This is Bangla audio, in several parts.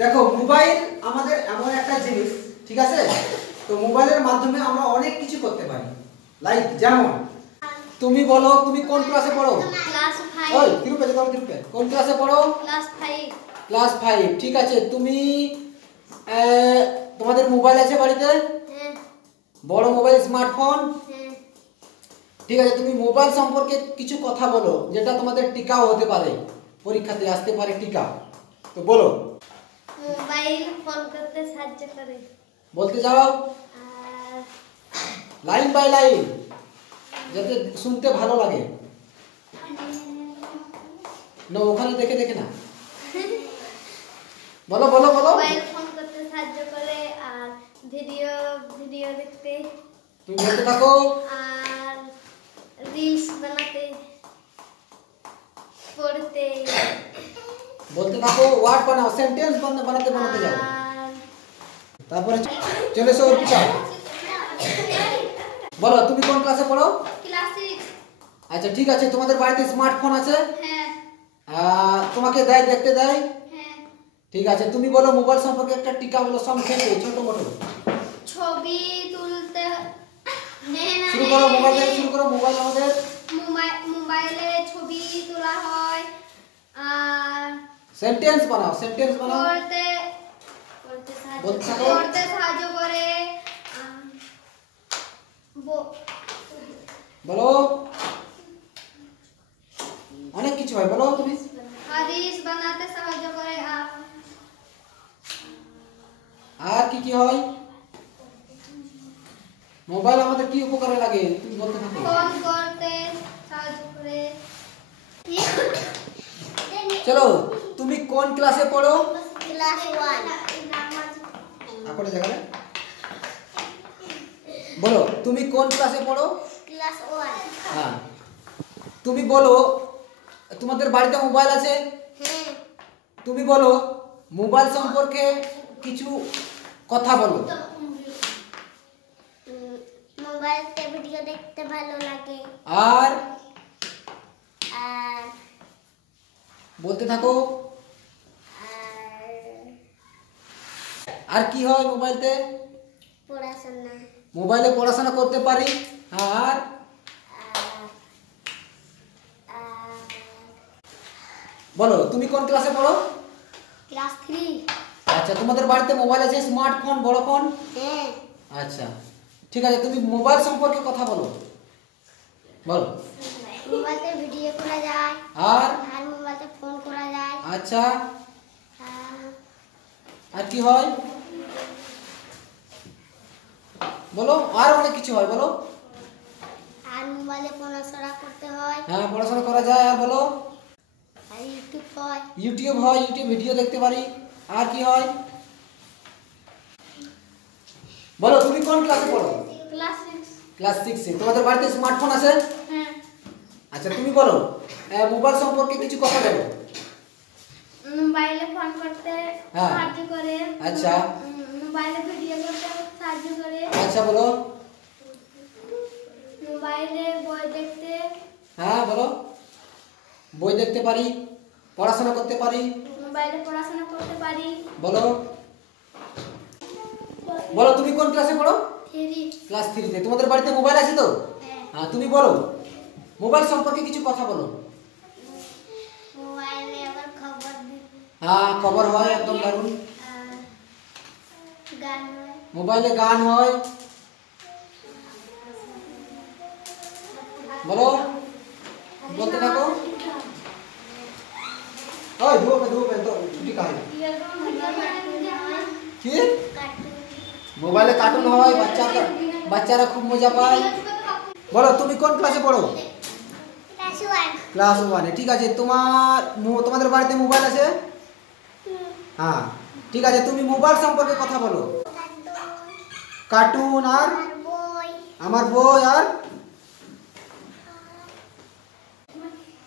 দেখো মোবাইল আমাদের এমন একটা জিনিস, ঠিক আছে? তো মোবাইলের মাধ্যমে আমরা অনেক কিছু করতে পারি। লাইক যেমন তুমি বলো তুমি কোন ক্লাসে পড়ো? ক্লাস 5। ওই তিরুপে যাও, তিরুপে কোন ক্লাসে পড়ো? ক্লাস 5। ক্লাস 5। ঠিক আছে, তুমি তোমাদের মোবাইল আছে বাড়িতে? হ্যাঁ। বড় মোবাইল, স্মার্টফোন? হ্যাঁ। ঠিক আছে, তুমি মোবাইল সম্পর্কে কিছু কথা বলো যেটা তোমাদের টিকাও হতে পারে, পরীক্ষাতে আসতে পারে টিকা। তো বলো। মোবাইল ফোন করতে সাহায্য করে। বলতে যাও আর লাইন বাই লাইন, যাতে শুনতে ভালো লাগে। না ওখানে দেখে দেখে না, বলো বলো বলো। মোবাইল ফোন করতে সাহায্য করে আর ভিডিও দেখতে। তুমি বলতে থাকো। আর রিলস বানাতে, পড়তে। বলতে থাকো, ওয়ার্ড বানাও, সেন্টেন্স বানাতে বানাতে যাও। তারপরে চলে এসো অর্পিতা। বলো তুমি কোন ক্লাসে পড়ো? ক্লাস 6। আচ্ছা ঠিক আছে, তোমাদের বাড়িতে স্মার্টফোন আছে? হ্যাঁ। তোমাকে দেয়, দেখতে দেয়? হ্যাঁ। ঠিক আছে, তুমি বলো মোবাইল সম্পর্কে একটা টিকা বলো, সংক্ষেপে ছোট মোটো। ছবি তুলতে। শুরু করো, মোবাইল থেকে শুরু করো। মোবাইল আমাদের মোবাইলে ছবি তোলা হয় আর সেন্টেন্স বানাও, সেন্টেন্স বানাও। পড়তে সাহায্য করে। বলো, অনেক কিছু হয়, বলো তুমি। হাদিস বানাতে সাহায্য করে। আর কি কি হয়? মোবাইল আমাদের কি উপকারে লাগে তুমি বলতে থাকো। ফোন করতে সাহায্য করে। চলো, তুমি কোন ক্লাসে পড়ো? ক্লাস 1। আপনি জায়গায় বলো, তুমি কোন ক্লাসে পড়ো? ক্লাস 1। হ্যাঁ, তুমি বলো তোমাদের বাড়িতে মোবাইল আছে? হ্যাঁ। তুমি বলো মোবাইল সম্পর্কে কিছু কথা বলো। মোবাইলতে ভিডিও দেখতে ভালো লাগে। আর আর বলতে থাকো। আর কি হয় মোবাইলতে? পড়াশোনা। মোবাইলে পড়াশোনা করতে পারি। আর বলো তুমি কোন ক্লাসে পড়ো? ক্লাস 3। আচ্ছা, তোমাদের বাড়িতে মোবাইল আছে, স্মার্টফোন, বড় ফোন? হ্যাঁ। আচ্ছা ঠিক আছে, তুমি মোবাইল সম্পর্কে কথা বলো। বলো। মোবাইলে ভিডিও করা যায়। আর মোবাইলে ফোন করা যায়। আচ্ছা, আর কি হয় বলো? আর অনেক কিছু হয়, বলো। আর মোবাইলে পড়াশোনা করতে হয়। হ্যাঁ, পড়াশোনা করা যায়। আর বলো। আর ইউটিউব হয়। ইউটিউব হয়, ইউটিউব ভিডিও দেখতে পারি। আর কি হয় বলো? তুমি কোন ক্লাসে পড়ো? ক্লাস 6। ক্লাস 6 এ। তোমাদের বাড়িতে স্মার্টফোন আছে? হ্যাঁ। আচ্ছা, তুমি বলো মোবাইল সম্পর্কে কিছু কথা বলো। মোবাইলে ফোন করতে হ্যাঁ। সাহায্য করে। আচ্ছা। মোবাইলে ভিডিও করতে সাহায্য করে। আচ্ছা বলো। মোবাইলে বই দেখতে। হ্যাঁ বলো। বই দেখতে পারি, পড়াশোনা করতে পারি। মোবাইলে পড়াশোনা করতে পারি। বলো। বলো তুমি কোন ক্লাসে পড়ো? 3। ক্লাস 3 তে। তোমাদের বাড়িতে মোবাইল আছে তো? হ্যাঁ। হ্যাঁ, তুমি বলো মোবাইল সম্পর্কে কিছু কথা বলো। মোবাইলে আবার খবর দিতে। হ্যাঁ, খবর হয়, একদম দারুণ। গান হয়। মোবাইলে গান হয়। বলো, বলতে থাকো। ওই ধুবে তো ছুটি কাহে কি? মোবাইলে কার্টুন হয়, বাচ্চারা খুব মজা পায়। বলো তুমি কোন ক্লাসে পড়ো? ক্লাস 1। ক্লাস 1 এ। ঠিক আছে, তোমাদের বাড়িতে মোবাইল আছে? হ্যাঁ ঠিক আছে, তুমি মোবাইল সম্পর্কে কথা বলো। কার্টুন আর বই। আমার বই। আর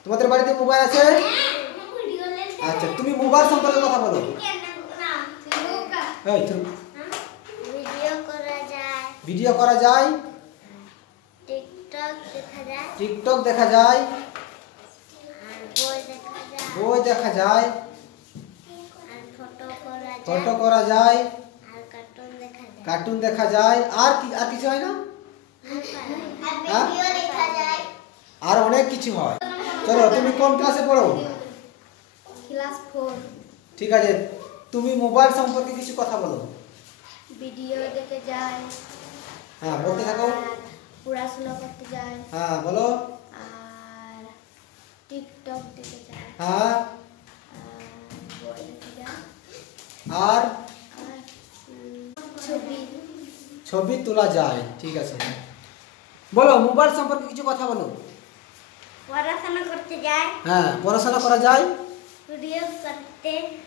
তোমাদের বাড়িতে মোবাইল আছে? আচ্ছা, তুমি মোবাইল সম্পর্কে কথা বলো। এই ভিডিও করা যায়। টিকটক দেখা যায়। বই দেখা যায়। আর ফটো করা ফটো করা যায়, আর কার্টুন দেখা যায়, কার্টুন দেখা যায়, আর কি আর কিছু হয় না? আর ভিডিও দেখা যায়, আর অনেক কিছু হয়। চলো তুমি কোন ক্লাসে পড়ো? ক্লাস 4। ঠিক আছে, তুমি মোবাইল সম্পর্কে কিছু কথা বলো। ভিডিও দেখে যায়, হ্যাঁ বলতে থাকো। আর পড়াশোনা করতে যায়, হ্যাঁ বলো। আর টিকটক দেখে যায়, হ্যাঁ আর বই দেখে যায়, আর আর ছবি ছবি তোলা যায়। ঠিক আছে, বলো মোবাইল সম্পর্কে কিছু কথা বলো। পড়াশোনা করতে যায়, হ্যাঁ পড়াশোনা করা যায়,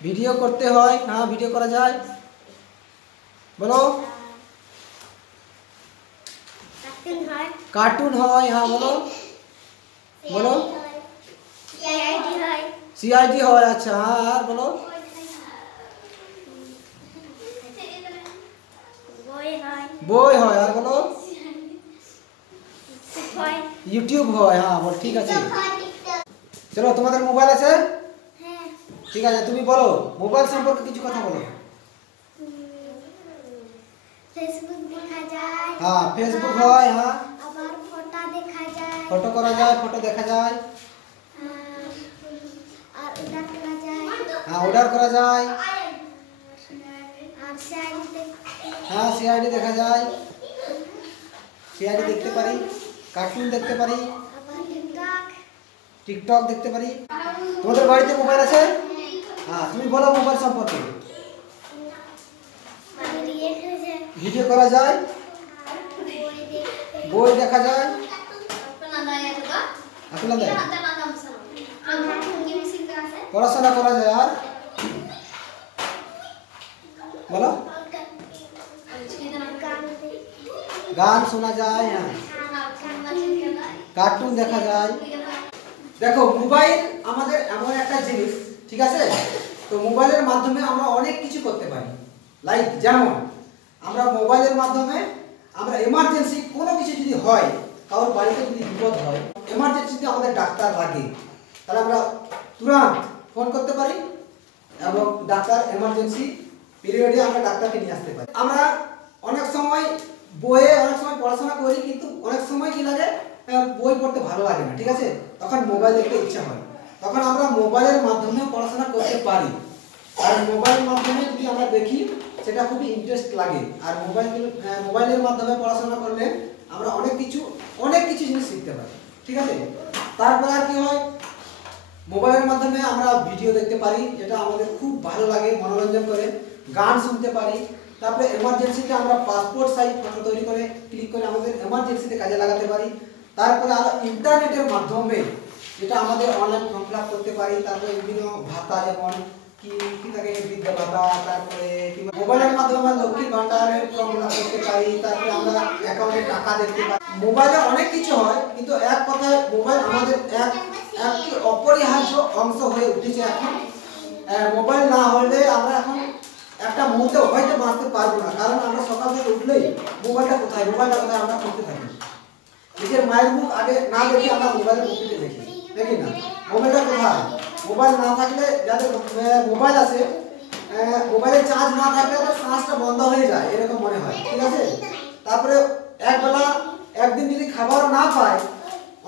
ভিডিও করতে হয়, হ্যাঁ ভিডিও করা যায়। বলো কার্টুন হয়, কার্টুন হয়, হ্যাঁ বলো বলো। সিআইডি হয়, সিআইডি হয়, আচ্ছা হ্যাঁ। আর বলো বই হয়, বই হয়। আর বলো হয়, ইউটিউব হয়, হ্যাঁ বল। ঠিক আছে, চলো তোমাদের মোবাইল আছে? হ্যাঁ, ঠিক আছে, তুমি বলো মোবাইল সম্পর্কে কিছু কথা বলো। ফেসবুক দেখা যায়, হ্যাঁ ফেসবুক হয়, হ্যাঁ আবার ফটো দেখা যায়, ফটো করা যায়, ফটো দেখা যায়, আর অর্ডার করা যায়, হ্যাঁ অর্ডার করা যায়, আর সিআইডি হ্যাঁ সিআইডি দেখা যায়, সিআইডি দেখতে পারি, কার্টুন দেখতে পারি, আবার টিকটক, টিকটক দেখতে পারি। তোমাদের বাড়িতে মোবাইল আছে? হ্যাঁ তুমি বলো মোবাইল সম্পর্কে। ভিডিও করা যায়, বই দেখা যায়, আপনাদের পড়াশোনা করা যায়। আর বলো গান শোনা যায়, হ্যাঁ কার্টুন দেখা যায়। দেখো মোবাইল আমাদের এমন একটা জিনিস, ঠিক আছে? তো মোবাইলের মাধ্যমে আমরা অনেক কিছু করতে পারি। লাইক যেমন আমরা মোবাইলের মাধ্যমে আমরা এমার্জেন্সি কোনো কিছু যদি হয়, কারোর বাড়িতে যদি বিপদ হয়, এমার্জেন্সিতে আমাদের ডাক্তার লাগে, তাহলে আমরা তুরন্ত ফোন করতে পারি এবং ডাক্তার এমার্জেন্সি পিরিয়ডে আমরা ডাক্তারকে নিয়ে আসতে পারি। আমরা অনেক সময় বইয়ে অনেক সময় পড়াশোনা করি, কিন্তু অনেক সময় কি লাগে বই পড়তে ভালো লাগে না, ঠিক আছে? তখন মোবাইল দেখতে ইচ্ছা হয়, তখন আমরা মোবাইলের মাধ্যমে পড়াশোনা করতে পারি। আর মোবাইলের মাধ্যমে যদি আমরা দেখি সেটা খুবই ইন্টারেস্ট লাগে। আর মোবাইলের মাধ্যমে পড়াশোনা করলে আমরা অনেক কিছু জিনিস শিখতে পারি, ঠিক আছে? তারপরে আর কি হয়, মোবাইলের মাধ্যমে আমরা ভিডিও দেখতে পারি, যেটা আমাদের খুব ভালো লাগে, মনোরঞ্জন করে, গান শুনতে পারি। তারপরে এমার্জেন্সিতে আমরা পাসপোর্ট সাইজ ফটো তৈরি করে ক্লিক করে আমাদের এমার্জেন্সিতে কাজে লাগাতে পারি। তারপরে আরো ইন্টারনেটের মাধ্যমে যেটা আমাদের অনলাইন ফর্ম ফিল আপ করতে পারি। তারপরে বিভিন্ন ভাতা, যেমন কি থাকে বৃদ্ধ ভাতা, তারপরে মোবাইলের মাধ্যমে আমরা লক্ষ্মীর ভান্ডারের ফর্ম ফিল আপ করতে পারি। তারপরে আমরা অ্যাকাউন্টে টাকা দেখতে পারি। মোবাইলে অনেক কিছু হয়, কিন্তু এক কথায় মোবাইল আমাদের একটি অপরিহার্য অংশ হয়ে উঠেছে এখন। মোবাইল না হলে আমরা এখন একটা মুহূর্তে হয়তো বাঁচতে পারবো না, কারণ আমরা সকাল থেকে উঠলেই মোবাইলটা কোথায় আমরা করতে থাকি। নিজের মায়ের মুখ আগে না দেখি আমরা মোবাইলের মুখে দেখি, দেখি না মোবাইলটা কোথায়। মোবাইল না থাকলে, যাদের মোবাইল আছে, মোবাইলের চার্জ না থাকলে ওদের শ্বাসটা বন্ধ হয়ে যায়, এরকম মনে হয়, ঠিক আছে? তারপরে একদিন যদি খাবারও না পায়,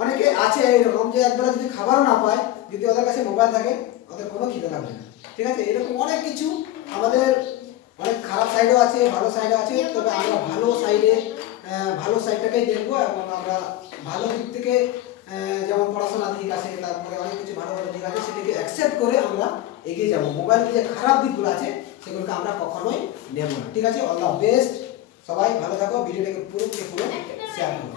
অনেকে আছে এরকম যে একবেলা যদি খাবারও না পায়, যদি ওদের কাছে মোবাইল থাকে, ওদের কোনো খিদে লাগবে না, ঠিক আছে? এরকম অনেক কিছু, আমাদের অনেক খারাপ সাইডও আছে, ভালো সাইডও আছে। তবে আমরা ভালো সাইডটাকেই দেখবো, এবং আমরা ভালো দিক থেকে, যেমন পড়াশোনার দিক আছে, তারপরে অনেক কিছু ভালো দিক আছে, সেটাকে অ্যাকসেপ্ট করে আমরা এগিয়ে যাবো। মোবাইলের যে খারাপ দিকগুলো আছে সেগুলোকে আমরা কখনোই নেব না, ঠিক আছে? অল দ্য বেস্ট, সবাই ভালো থাকো, ভিডিওটাকে পুরো শেয়ার করো।